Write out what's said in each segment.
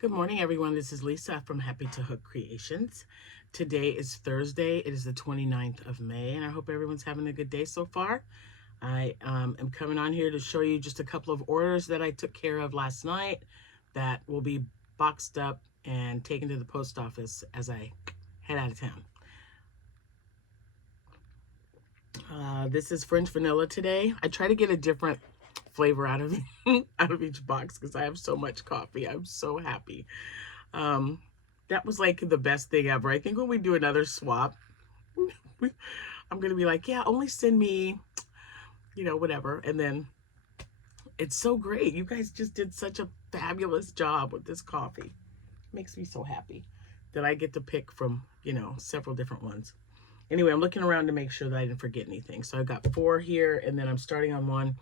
Good morning, everyone. This is Lisa from Happytohook Creations. Today is Thursday. It is the 29th of May, and I hope everyone's having a good day so far. I am coming on here to show you just a couple of orders that I took care of last night that will be boxed up and taken to the post office as I head out of town. This is French vanilla today. I try to get a different flavor out of out of each box because I have so much coffee. I'm so happy. That was like the best thing ever. I think when we do another swap, I'm gonna be like, yeah, only send me, whatever. And then it's so great. You guys just did such a fabulous job with this coffee. Makes me so happy that I get to pick from, several different ones. Anyway, I'm looking around to make sure that I didn't forget anything. So I've got 4 here, and then I'm starting on 1.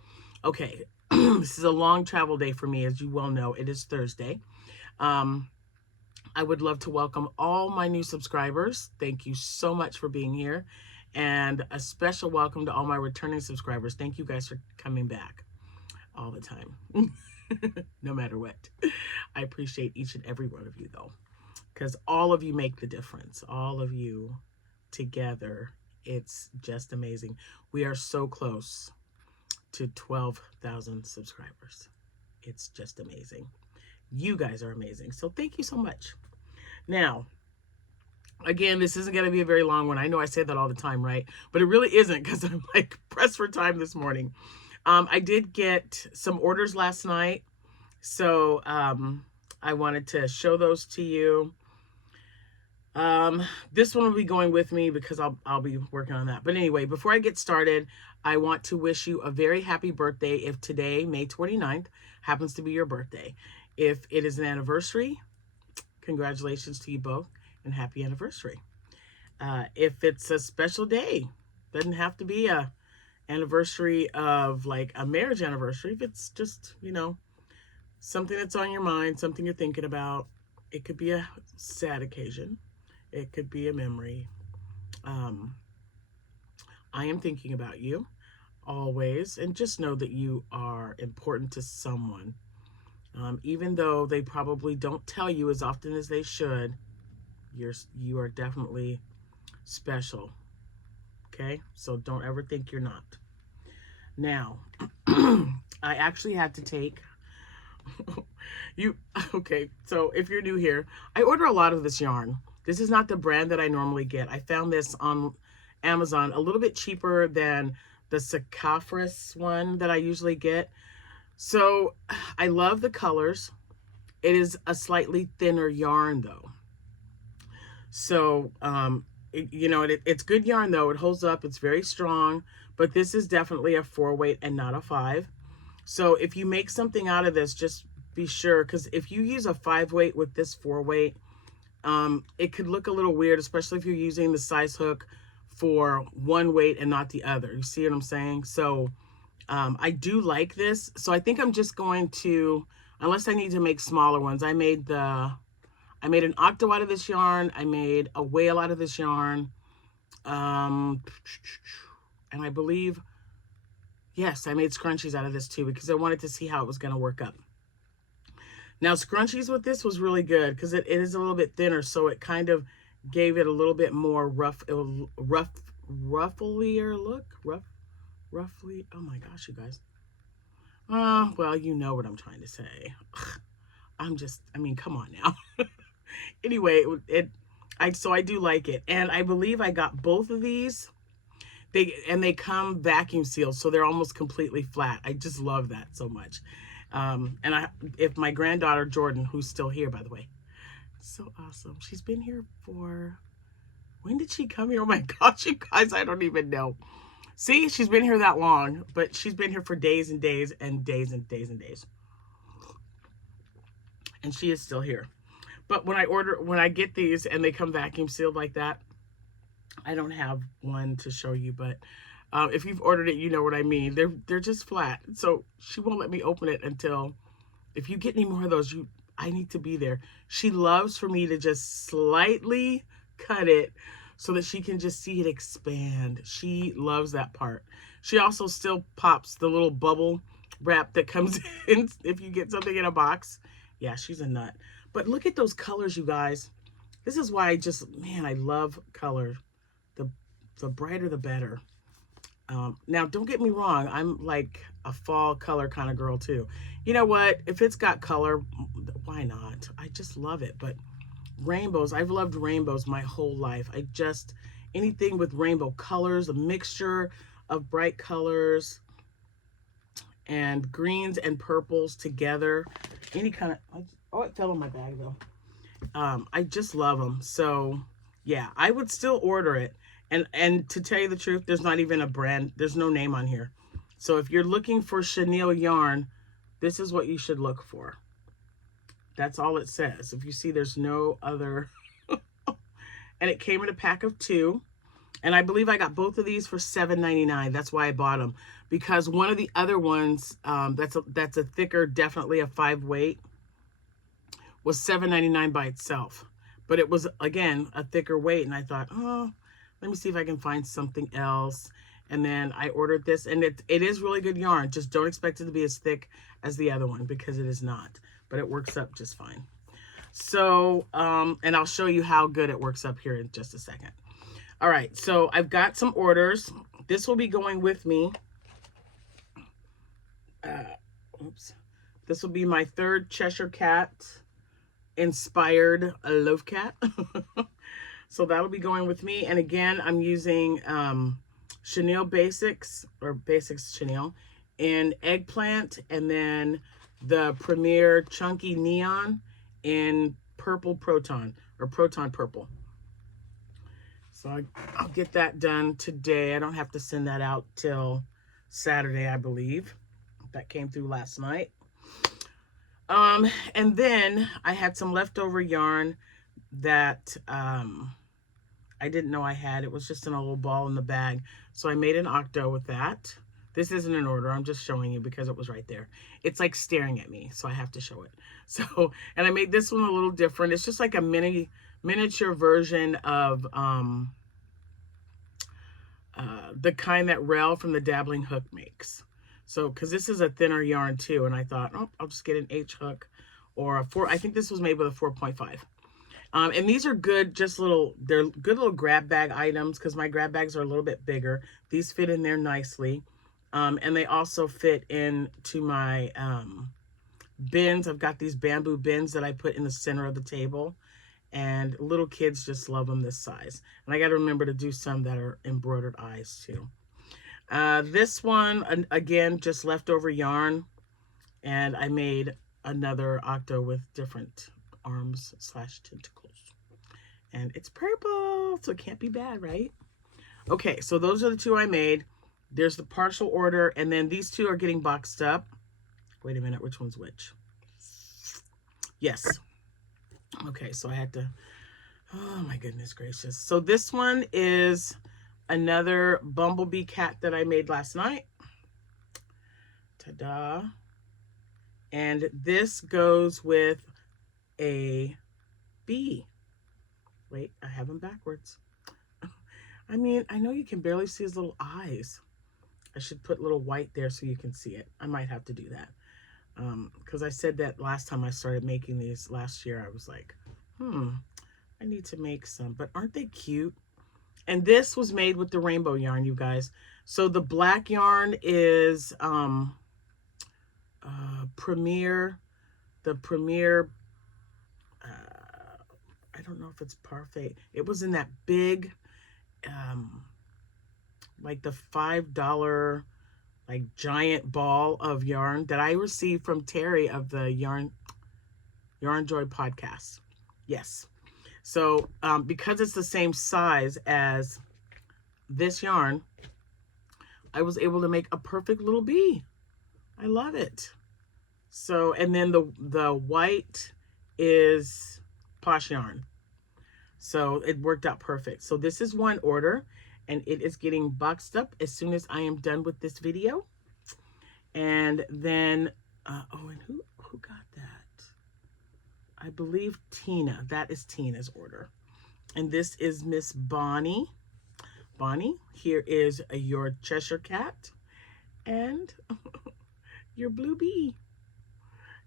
Okay, this is a long travel day for me, as you well know. It is Thursday. I would love to welcome all my new subscribers. Thank you so much for being here. And a special welcome to all my returning subscribers. Thank you guys for coming back all the time, no matter what. I appreciate each and every one of you, though, because all of you make the difference. All of you together, it's just amazing. We are so close to 12,000 subscribers. It's just amazing. You guys are amazing. So thank you so much. Now, again, this isn't going to be a very long one. I know I say that all the time, right? But it really isn't because I'm like pressed for time this morning. I did get some orders last night. So I wanted to show those to you. This one will be going with me because I'll be working on that. But anyway, before I get started, I want to wish you a very happy birthday if today, May 29th, happens to be your birthday. If it is an anniversary, congratulations to you both and happy anniversary. If it's a special day, doesn't have to be a anniversary of like a marriage anniversary. If it's just, something that's on your mind, something you're thinking about, it could be a sad occasion. It could be a memory. I am thinking about you always, and just know that you are important to someone. Even though they probably don't tell you as often as they should, you are definitely special. Okay? So don't ever think you're not. Now, I actually had to take okay, so if you're new here, I order a lot of this yarn. This is not the brand that I normally get. I found this on Amazon a little bit cheaper than the Sacaphras one that I usually get. So I love the colors. It is a slightly thinner yarn though. So, it's good yarn though. It holds up. It's very strong, but this is definitely a 4-weight and not a 5. So if you make something out of this, just be sure, because if you use a 5-weight with this 4-weight, it could look a little weird, especially if you're using the size hook for one weight and not the other. You see what I'm saying? So I do like this. So I think I'm just going to, unless I need to make smaller ones, I made an octo out of this yarn. I made a whale out of this yarn. And I believe, yes, I made scrunchies out of this too because I wanted to see how it was going to work up. Now, scrunchies with this was really good because it is a little bit thinner, so it kind of gave it a little bit more rufflier look. Roughly. Oh my gosh, you guys. Well, you know what I'm trying to say. Come on now. Anyway, so I do like it, and I believe I got both of these. They come vacuum sealed, so they're almost completely flat. I just love that so much. If my granddaughter Jordan, who's still here by the way, so awesome. She's been here when did she come here? Oh my gosh, you guys, I don't even know. See, she's been here that long, but she's been here for days and days and days and days and days. And she is still here. But when I get these and they come vacuum sealed like that, I don't have one to show you, but if you've ordered it, you know what I mean. They're just flat. So she won't let me open it until, if you get any more of those, I need to be there. She loves for me to just slightly cut it so that she can just see it expand. She loves that part. She also still pops the little bubble wrap that comes in if you get something in a box. Yeah, she's a nut. But look at those colors, you guys. This is why I just, man, I love color. The, the brighter, the better. Now, don't get me wrong. I'm like a fall color kind of girl too. You know what? If it's got color, why not? I just love it. But rainbows, I've loved rainbows my whole life. I just, anything with rainbow colors, a mixture of bright colors and greens and purples together. Any kind of, oh, it fell in my bag though. I just love them. So yeah, I would still order it. And to tell you the truth, there's not even a brand. There's no name on here. So if you're looking for chenille yarn, this is what you should look for. That's all it says. If you see, there's no other. And it came in a pack of 2. And I believe I got both of these for $7.99. That's why I bought them. Because one of the other ones, that's a thicker, definitely a 5 weight, was $7.99 by itself. But it was, again, a thicker weight. And I thought, oh, let me see if I can find something else. And then I ordered this. And it is really good yarn. Just don't expect it to be as thick as the other one, because it is not. But it works up just fine. So, and I'll show you how good it works up here in just a second. All right, so I've got some orders. This will be going with me. Oops. This will be my 3rd Cheshire Cat inspired loaf cat. So that'll be going with me. And again, I'm using chenille basics, or basics chenille, in eggplant, and then the Premier Chunky Neon in purple proton, or proton purple. So I'll get that done today. I don't have to send that out till Saturday, I believe. That came through last night. And then I had some leftover yarn that I didn't know I had. It was just in a little ball in the bag. So I made an octo with that. This isn't an order. I'm just showing you because it was right there. It's like staring at me, so I have to show it. So, and I made this one a little different. It's just like a miniature version of the kind that Rel from the Dabbling Hook makes. So, because this is a thinner yarn too, and I thought, oh, I'll just get an H hook or a 4. I think this was made with a 4.5. And these are good, just little, they're good little grab bag items, because my grab bags are a little bit bigger. These fit in there nicely. And they also fit into my bins. I've got these bamboo bins that I put in the center of the table. And little kids just love them this size. And I got to remember to do some that are embroidered eyes too. This one, again, just leftover yarn. And I made another octo with different arms / tentacles. And it's purple, so it can't be bad, right? Okay, so those are the 2 I made. There's the partial order, and then these 2 are getting boxed up. Wait a minute, which one's which? Yes. Okay, so I had to, oh my goodness gracious. So this one is another bumblebee cat that I made last night. Ta-da. And this goes with a bee. Wait, I have them backwards. I mean, I know you can barely see his little eyes. I should put little white there so you can see it. I might have to do that. Because I said that last time I started making these last year. I was like, I need to make some. But aren't they cute? And this was made with the rainbow yarn, you guys. So the black yarn is Premier, the Premier, I don't know if it's Parfait. It was in that big, like the $5, like giant ball of yarn that I received from Terry of the Yarn Joy podcast. Yes. So because it's the same size as this yarn, I was able to make a perfect little bee. I love it. So, and then the white is Posh yarn. So it worked out perfect. So this is one order, and it is getting boxed up as soon as I am done with this video. And then, oh, and who got that? I believe Tina. That is Tina's order. And this is Miss Bonnie. Bonnie, here is your Cheshire Cat and your blue bee.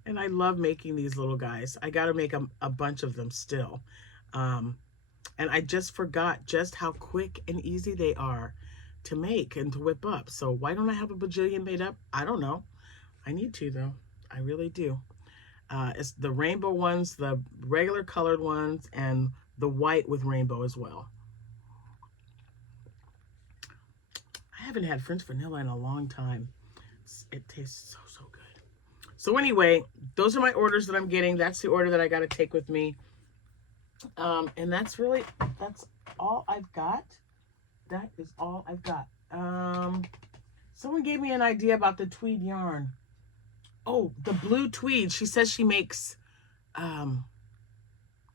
And I love making these little guys. I got to make a bunch of them still. Um, and I just forgot just how quick and easy they are to make and to whip up. So why don't I have a bajillion made up? I don't know. I need to, though. I really do. It's the rainbow ones, the regular colored ones, and the white with rainbow as well. I haven't had French vanilla in a long time. It tastes so, so good. So anyway, those are my orders that I'm getting. That's the order that I got to take with me. And that's all I've got. That is all I've got. Someone gave me an idea about the tweed yarn. Oh, the blue tweed. She says she makes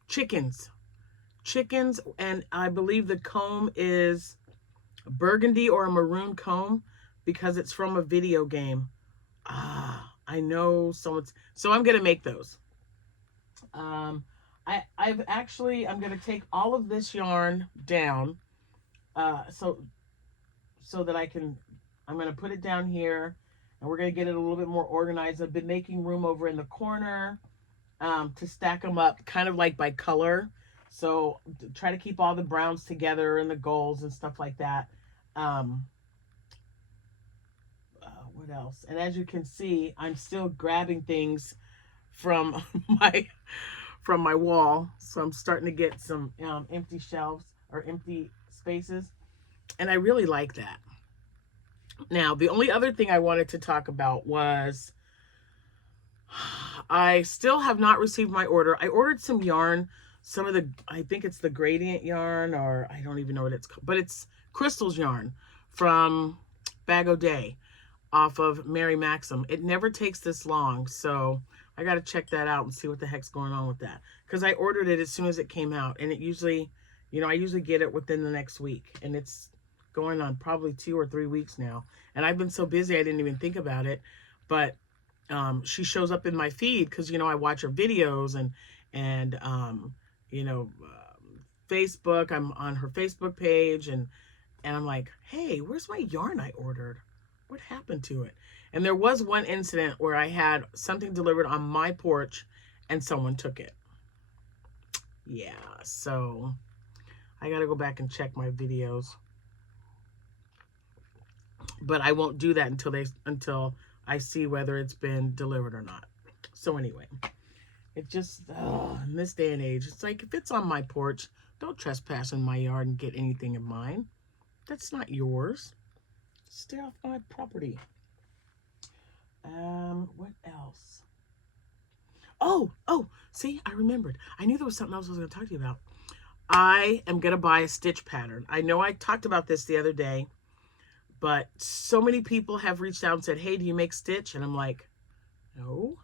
chickens. Chickens, and I believe the comb is burgundy or a maroon comb because it's from a video game. I know someone's, so I'm gonna make those. I'm gonna take all of this yarn down, so that I'm gonna put it down here, and we're gonna get it a little bit more organized. I've been making room over in the corner to stack them up, kind of like by color. So try to keep all the browns together and the golds and stuff like that. What else? And as you can see, I'm still grabbing things from my wall. So I'm starting to get some empty shelves or empty spaces. And I really like that. Now, the only other thing I wanted to talk about was I still have not received my order. I ordered some yarn, I think it's the gradient yarn, or I don't even know what it's called, but it's Crystal's yarn from Bag O'Day off of Mary Maxim. It never takes this long, so I got to check that out and see what the heck's going on with that. Because I ordered it as soon as it came out, and it usually, I usually get it within the next week, and it's going on probably 2 or 3 weeks now. And I've been so busy I didn't even think about it, but she shows up in my feed because I watch her videos and Facebook. I'm on her Facebook page, and I'm like, hey, where's my yarn I ordered? What happened to it? And there was one incident where I had something delivered on my porch and someone took it. Yeah, so I got to go back and check my videos. But I won't do that until I see whether it's been delivered or not. So anyway, it just, in this day and age, it's like, if it's on my porch, don't trespass in my yard and get anything of mine. That's not yours. Stay off my property. What else? Oh, see, I remembered. I knew there was something else I was going to talk to you about. I am going to buy a stitch pattern. I know I talked about this the other day, but so many people have reached out and said, hey, do you make stitch? And I'm like, no.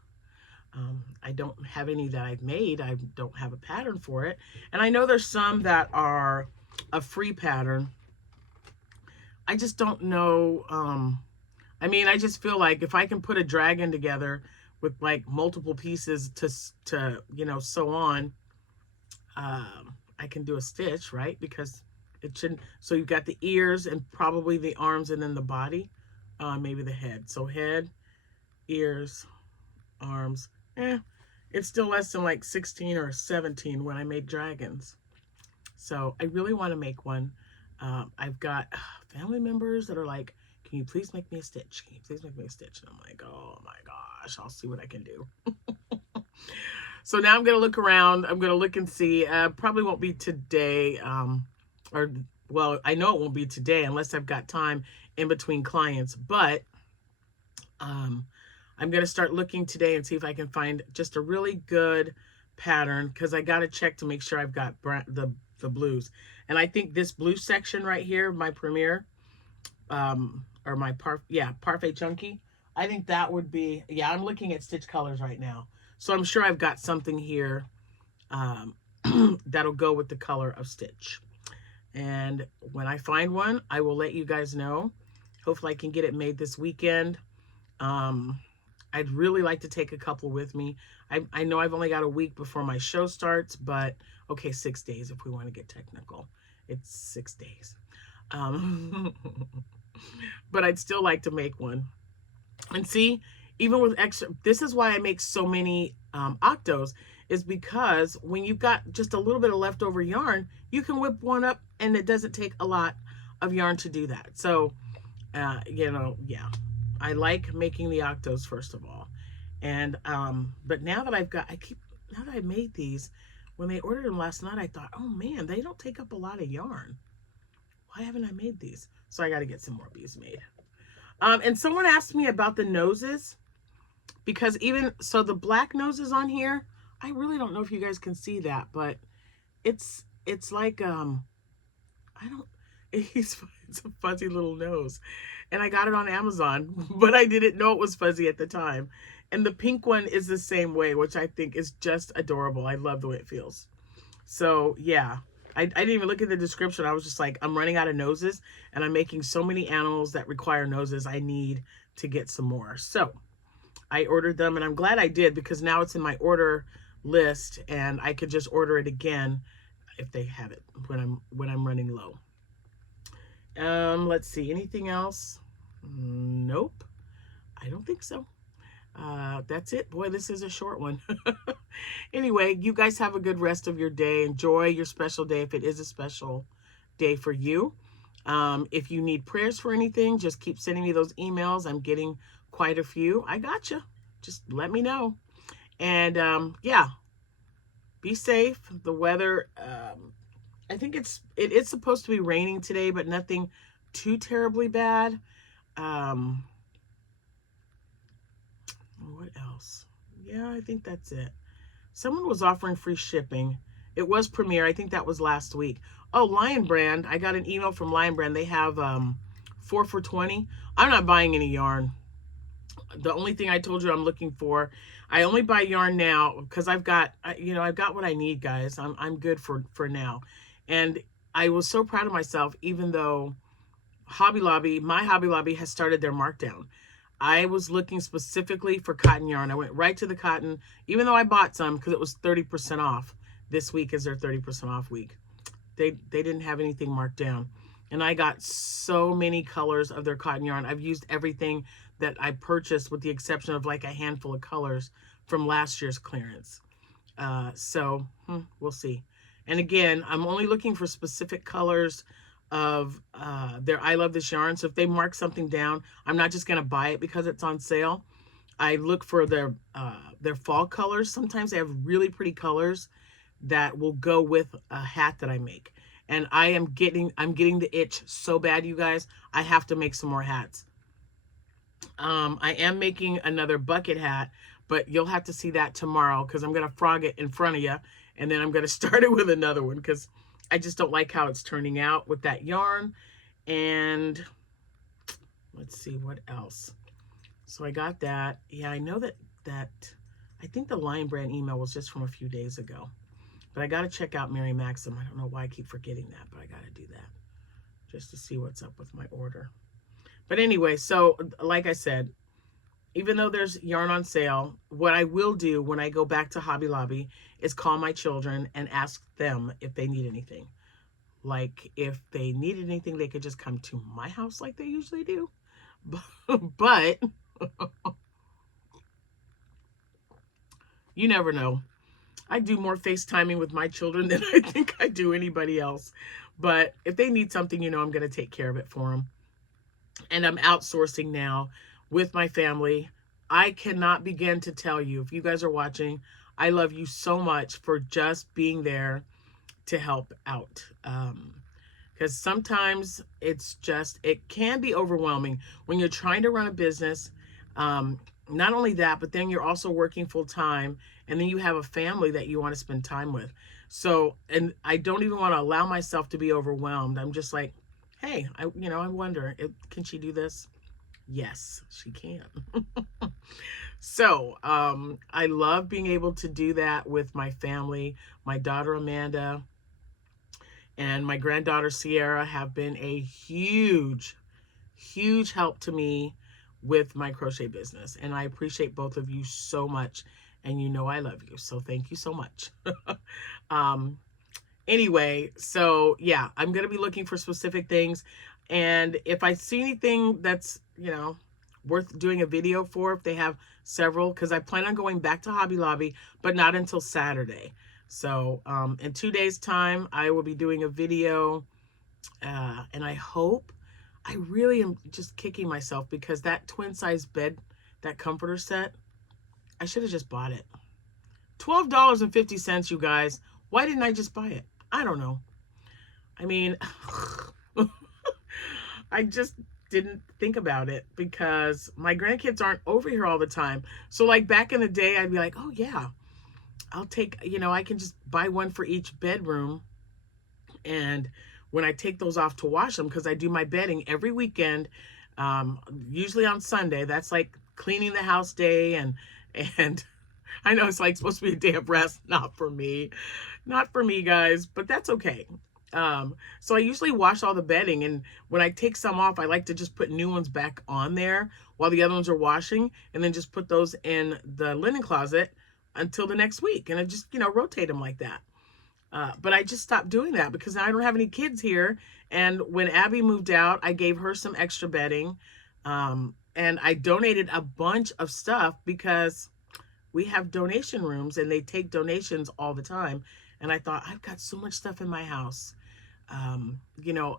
I don't have any that I've made. I don't have a pattern for it. And I know there's some that are a free pattern. I just don't know. I mean, I just feel like if I can put a dragon together with like multiple pieces to sew on, I can do a stitch, right? Because it shouldn't. So you've got the ears and probably the arms and then the body, maybe the head. So head, ears, arms. It's still less than like 16 or 17 when I made dragons. So I really want to make one. I've got family members that are like, can you please make me a stitch? Can you please make me a stitch? And I'm like, oh my gosh, I'll see what I can do. So now I'm going to look around. I'm going to look and see. Probably won't be today. Well, I know it won't be today unless I've got time in between clients. But I'm going to start looking today and see if I can find just a really good pattern, because I got to check to make sure I've got the blues. And I think this blue section right here, my Premier, or my Parfait Chunky, I think that would be, I'm looking at stitch colors right now. So I'm sure I've got something here that'll go with the color of stitch. And when I find one, I will let you guys know. Hopefully I can get it made this weekend. I'd really like to take a couple with me. I know I've only got a week before my show starts, but okay, 6 days if we want to get technical. It's 6 days. But I'd still like to make one. And see, even with extra, this is why I make so many octos, is because when you've got just a little bit of leftover yarn, you can whip one up and it doesn't take a lot of yarn to do that. So, yeah, I like making the octos first of all. And, but now that now that I made these, when they ordered them last night, I thought, oh man, they don't take up a lot of yarn. Why haven't I made these? So I got to get some more of these made. And someone asked me about the noses, because even so the black noses on here, I really don't know if you guys can see that, but it's like I don't it's a fuzzy little nose, and I got it on Amazon, but I didn't know it was fuzzy at the time. And the pink one is the same way, which I think is just adorable. I love the way it feels. So yeah, I didn't even look at the description. I was just like, I'm running out of noses, and I'm making so many animals that require noses. I need to get some more. So I ordered them, and I'm glad I did, because now it's in my order list and I could just order it again if they have it when I'm running low. Let's see, anything else? Nope, I don't think so. That's it. Boy, this is a short one. Anyway, you guys have a good rest of your day. Enjoy your special day if it is a special day for you. If you need prayers for anything, just keep sending me those emails. I'm getting quite a few. I got you. Just let me know. And yeah, be safe. The weather, I think it is supposed to be raining today, but nothing too terribly bad. What else? Yeah, I think that's it. Someone was offering free shipping. It was Premier. I think that was last week. Oh, Lion Brand. I got an email from Lion Brand. They have 4 for $20. I'm not buying any yarn. The only thing I told you I'm looking for, I only buy yarn now because I've got what I need, guys. I'm good for now. And I was so proud of myself, even though my Hobby Lobby has started their markdown. I was looking specifically for cotton yarn. I went right to the cotton, even though I bought some because it was 30% off. This week is their 30% off week. They didn't have anything marked down. And I got so many colors of their cotton yarn. I've used everything that I purchased with the exception of like a handful of colors from last year's clearance. So we'll see. And again, I'm only looking for specific colors of their I Love This Yarn. So if they mark something down, I'm not just going to buy it because it's on sale. I look for their fall colors. Sometimes they have really pretty colors that will go with a hat that I make. And I'm getting the itch so bad, you guys. I have to make some more hats. I am making another bucket hat, but you'll have to see that tomorrow because I'm going to frog it in front of you. And then I'm going to start it with another one because I just don't like how it's turning out with that yarn. And let's see what else. So I got that. Yeah, I know that I think the Lion Brand email was just from a few days ago. But I got to check out Mary Maxim. I don't know why I keep forgetting that, but I got to do that just to see what's up with my order. But anyway, so like I said, even though there's yarn on sale, what I will do when I go back to Hobby Lobby is call my children and ask them if they need anything. Like if they needed anything, they could just come to my house like they usually do. But you never know. I do more FaceTiming with my children than I think I do anybody else. But if they need something, I'm going to take care of it for them. And I'm outsourcing now with my family. I cannot begin to tell you, if you guys are watching, I love you so much for just being there to help out. Because sometimes it can be overwhelming when you're trying to run a business. Not only that, but then you're also working full time, and then you have a family that you want to spend time with. So, and I don't even want to allow myself to be overwhelmed. I'm just like, hey, I wonder, can she do this? Yes, she can. So, I love being able to do that with my family. My daughter, Amanda, and my granddaughter, Sierra, have been a huge, huge help to me with my crochet business. And I appreciate both of you so much. And I love you. So thank you so much. Anyway, so yeah, I'm going to be looking for specific things. And if I see anything that's, worth doing a video for if they have several, because I plan on going back to Hobby Lobby, but not until Saturday. So in 2 days time, I will be doing a video, and I really am just kicking myself because that twin size bed, that comforter set, I should have just bought it. $12.50, you guys. Why didn't I just buy it? I don't know. I mean, I just didn't think about it because my grandkids aren't over here all the time. So like back in the day, I'd be like, oh yeah, I'll take, I can just buy one for each bedroom. And when I take those off to wash them, because I do my bedding every weekend, usually on Sunday, that's like cleaning the house day. And I know it's like supposed to be a day of rest, not for me, guys, but that's okay. So I usually wash all the bedding, and when I take some off, I like to just put new ones back on there while the other ones are washing, and then just put those in the linen closet until the next week, and I just, rotate them like that. But I just stopped doing that because I don't have any kids here, and when Abby moved out, I gave her some extra bedding, and I donated a bunch of stuff because we have donation rooms, and they take donations all the time, and I thought, I've got so much stuff in my house.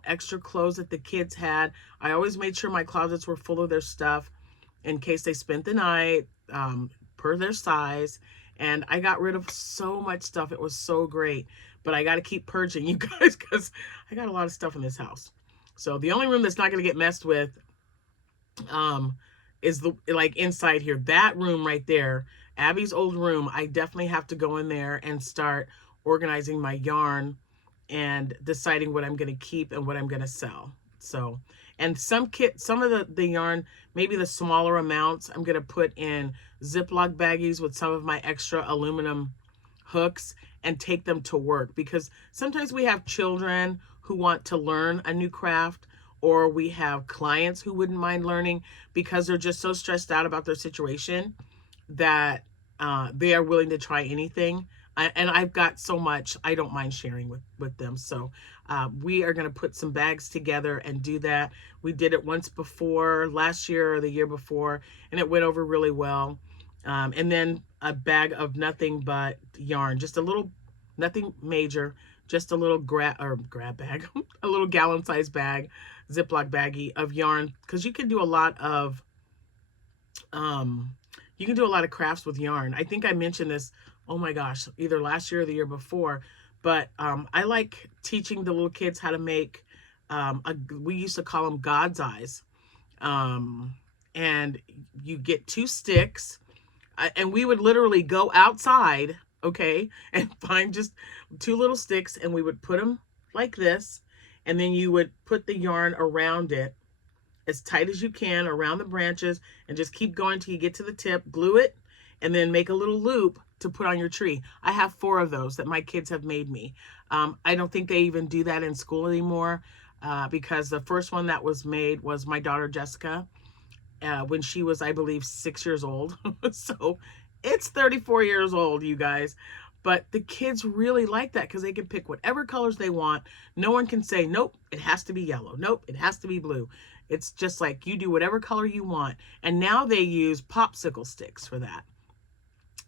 Extra clothes that the kids had. I always made sure my closets were full of their stuff in case they spent the night, per their size. And I got rid of so much stuff. It was so great. But I got to keep purging, you guys, because I got a lot of stuff in this house. So the only room that's not going to get messed with is the inside here. That room right there, Abby's old room, I definitely have to go in there and start organizing my yarn and deciding what I'm going to keep and what I'm going to sell. So, and some of the yarn, maybe the smaller amounts, I'm going to put in Ziploc baggies with some of my extra aluminum hooks and take them to work, because sometimes we have children who want to learn a new craft, or we have clients who wouldn't mind learning because they're just so stressed out about their situation that they are willing to try anything. And I've got so much, I don't mind sharing with them. So we are going to put some bags together and do that. We did it once before, last year or the year before, and it went over really well. And then a bag of nothing but yarn, just a little, nothing major, just a little grab bag, a little gallon size bag, Ziploc baggie of yarn, because you can do a lot of crafts with yarn. I think I mentioned this, oh my gosh, either last year or the year before, but I like teaching the little kids how to make, we used to call them God's eyes. And you get 2 sticks, and we would literally go outside, okay, and find just 2 little sticks, and we would put them like this, and then you would put the yarn around it as tight as you can around the branches, and just keep going till you get to the tip, glue it, and then make a little loop to put on your tree. I have 4 of those that my kids have made me. I don't think they even do that in school anymore, because the first one that was made was my daughter Jessica, when she was, I believe, 6 years old. So it's 34 years old, you guys. But the kids really like that because they can pick whatever colors they want. No one can say, nope, it has to be yellow. Nope, it has to be blue. It's just like you do whatever color you want. And now they use popsicle sticks for that.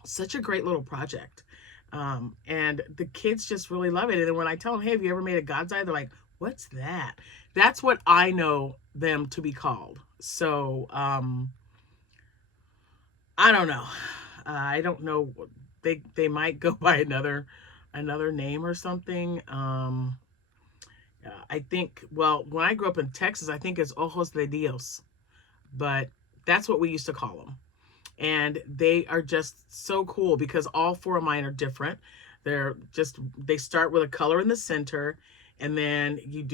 Such a great little project. And the kids just really love it. And then when I tell them, hey, have you ever made a God's eye? They're like, what's that? That's what I know them to be called. So I don't know. I don't know. They might go by another name or something. I think, well, when I grew up in Texas, I think it's Ojos de Dios, but that's what we used to call them. And they are just so cool because all 4 of mine are different. They start with a color in the center, and then you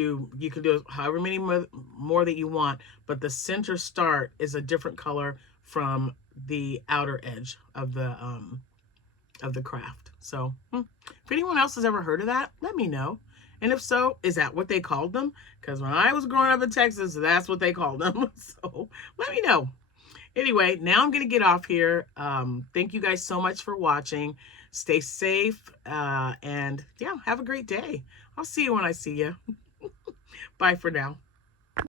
can do however many more that you want, but the center start is a different color from the outer edge of the craft. So if anyone else has ever heard of that, let me know. And if so, is that what they called them? Because when I was growing up in Texas, that's what they called them. So let me know. Anyway, now I'm going to get off here. Thank you guys so much for watching. Stay safe, and yeah, have a great day. I'll see you when I see you. Bye for now.